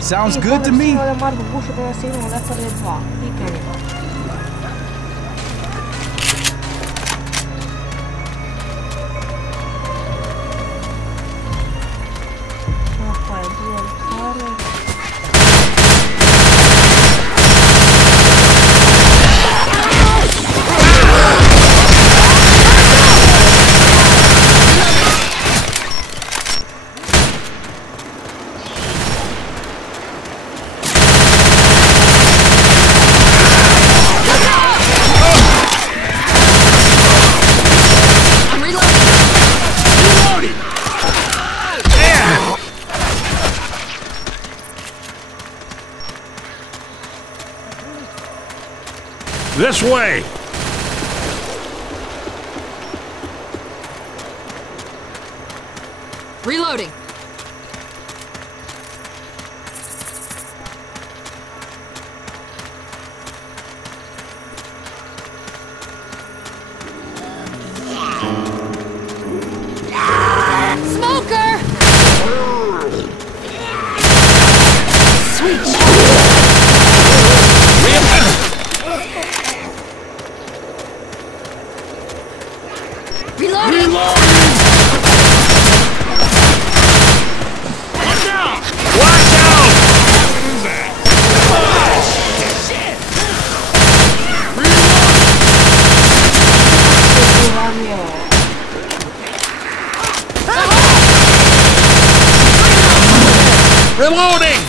Sounds good to me. This way! Reloading! Smoker! Sweet Reloading! Watch out! Watch out! Who's that? Shit! Reloading!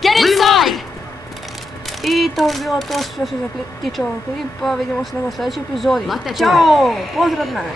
Get inside! I to bi bilo to sve što se tiče ovog klipa, vidimo se na sljedećoj epizodi. Ćao! Pozdrav od mene!